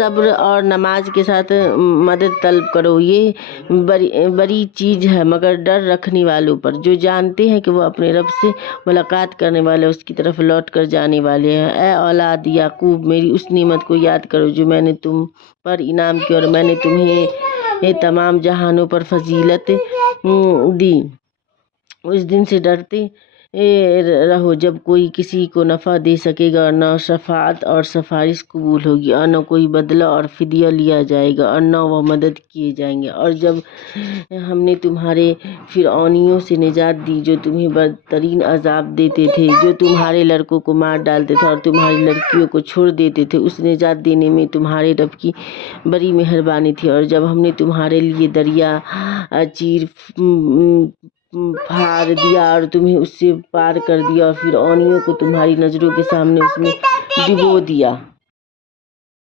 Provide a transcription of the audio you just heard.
सब्र और नमाज के साथ मदद तलब करो। ये बड़ी चीज़ है मगर डर रखने वालों पर, जो जानते हैं कि वो अपने रब से मुलाकात करने वाले, उसकी तरफ लौट कर जाने वाले हैं। ए औलाद याकूब, मेरी उस नेमत को याद करो जो मैंने तुम पर इनाम की और मैंने तुम्हें तमाम जहानों पर फजीलत दी। उस दिन से डरते रहो जब कोई किसी को नफ़ा दे सकेगा और न शफाअत और सिफारिश कबूल होगी, और न कोई बदला और फिदिया लिया जाएगा, और न वह मदद किए जाएंगे। और जब हमने तुम्हारे फिरौनियों से निजात दी जो तुम्हें बदतरीन अजाब देते थे, जो तुम्हारे लड़कों को मार डालते थे और तुम्हारी लड़कियों को छोड़ देते थे, उस निजात देने में तुम्हारे रब की बड़ी मेहरबानी थी। और जब हमने तुम्हारे लिए दरिया चीर फाड़ दिया और तुम्हें उससे पार कर दिया और फिरौनियों को तुम्हारी नज़रों के सामने उसमें डुबो दिया।